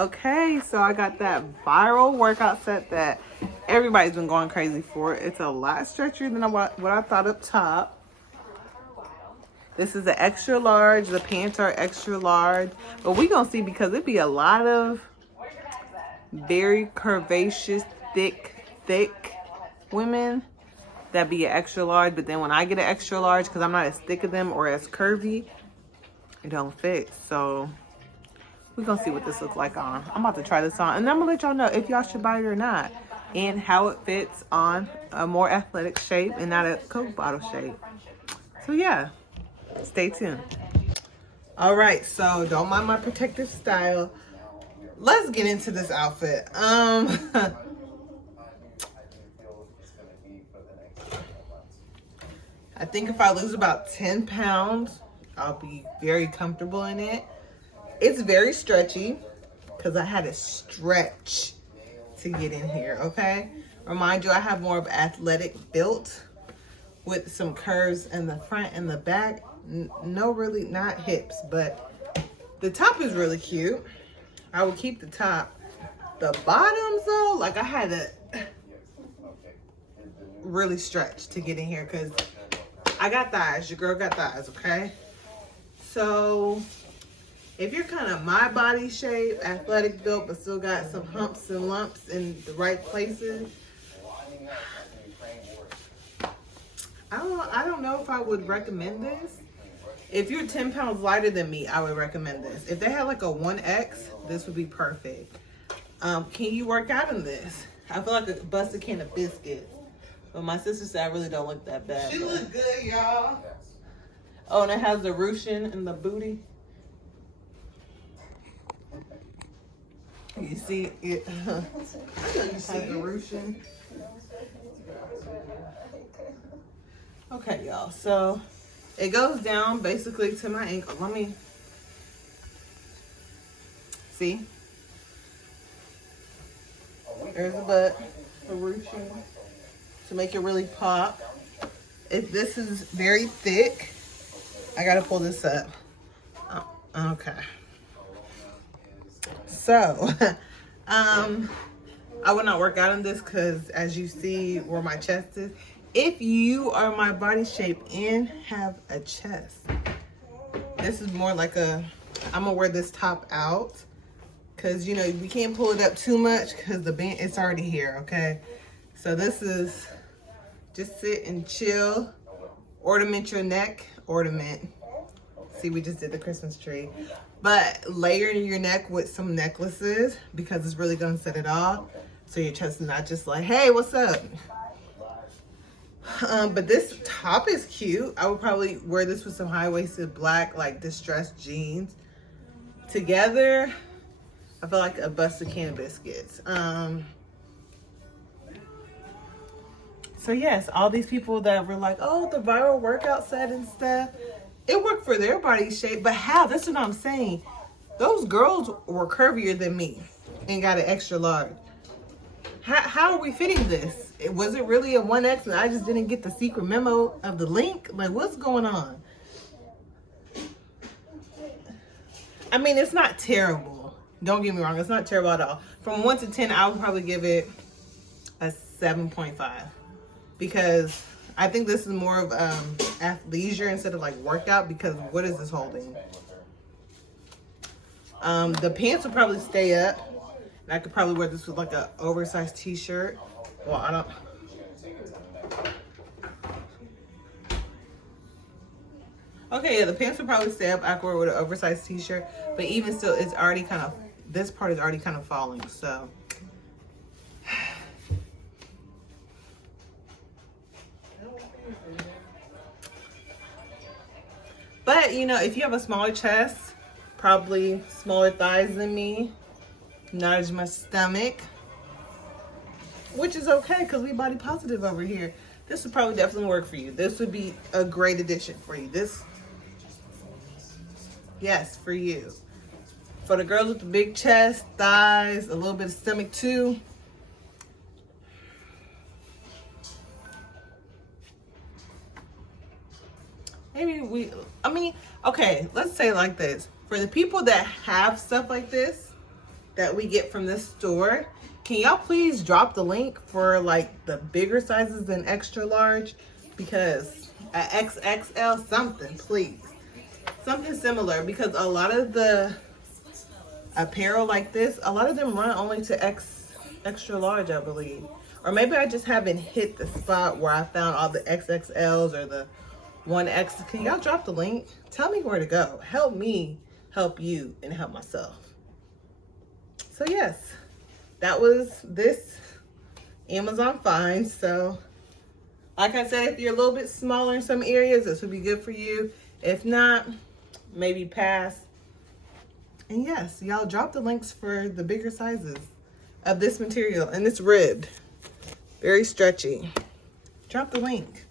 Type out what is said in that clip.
Okay, so I got that viral workout set that everybody's been going crazy for. It's a lot stretchier than what I thought up top. This is an extra large. The pants are extra large. But we gonna see because it be a lot of very curvaceous, thick women that be an extra large. But then when I get an extra large, because I'm not as thick as them or as curvy, it don't fit. So we're gonna see what this looks like on. I'm about to try this on, and I'm gonna let y'all know if y'all should buy it or not, and how it fits on a more athletic shape and not a Coke bottle shape. So yeah, stay tuned. All right, so don't mind my protective style. Let's get into this outfit. I think if I lose about 10 pounds, I'll be very comfortable in it. It's very stretchy because I had to stretch to get in here, okay? Remind you, I have more of athletic built with some curves in the front and the back. No, really not hips, but the top is really cute. I will keep the top. The bottoms though, like I had to really stretch to get in here because I got thighs. Your girl got thighs, okay? So if you're kind of my body shape, athletic built, but still got some humps and lumps in the right places, I don't know if I would recommend this. If you're 10 pounds lighter than me, I would recommend this. If they had like a 1X, this would be perfect. Can you work out in this? I feel like a busted can of biscuits. But my sister said I really don't look that bad. She look good, y'all. Oh, and it has the ruching in the booty. You see it? I know you see the ruching. Okay, y'all. So it goes down basically to my ankle. Let me see. There's the butt, the ruching to make it really pop. If this is very thick, I gotta pull this up. Oh, okay. So, I would not work out in this because as you see where my chest is, if you are my body shape and have a chest, this is more like I'm gonna wear this top out because, you know, we can't pull it up too much because the band, it's already here, okay? So this is just sit and chill, ornament your neck, ornament. See, we just did the Christmas tree. But layer your neck with some necklaces because it's really gonna set it off. So your chest is not just like, hey, what's up? But this top is cute. I would probably wear this with some high-waisted black, like distressed jeans. Together, I feel like a busted can of biscuits. So yes, all these people that were like, oh, the viral workout set and stuff, it worked for their body shape, but how? That's what I'm saying. Those girls were curvier than me and got an extra large. How are we fitting this? Was it really a 1X and I just didn't get the secret memo of the link? Like, what's going on? I mean, it's not terrible. Don't get me wrong. It's not terrible at all. From 1 to 10, I would probably give it a 7.5 because I think this is more of athleisure instead of like workout because what is this holding? The pants will probably stay up. And I could probably wear this with like an oversized t-shirt. Well, I don't. Okay, yeah, the pants will probably stay up. I could wear it with an oversized t-shirt. But even still, it's already kind of, this part is already kind of falling, so. But, you know, if you have a smaller chest, probably smaller thighs than me, not as much stomach, which is okay because we body positive over here. This would probably definitely work for you. This would be a great addition for you. This, yes, for you. For the girls with the big chest, thighs, a little bit of stomach too. Maybe I mean, okay, let's say it like this. For the people that have stuff like this, that we get from this store. Can y'all please drop the link for like the bigger sizes than extra large? Because at XXL something, please. Something similar, because a lot of the apparel like this, a lot of them run only to extra large, I believe. Or maybe I just haven't hit the spot where I found all the XXLs or the 1X. Can y'all drop the link? Tell me where to go. Help me help you and help myself. So yes, that was this Amazon find. So like I said, if you're a little bit smaller in some areas, this would be good for you. If not, maybe pass. And yes, y'all drop the links for the bigger sizes of this material. And it's ribbed, very stretchy. Drop the link.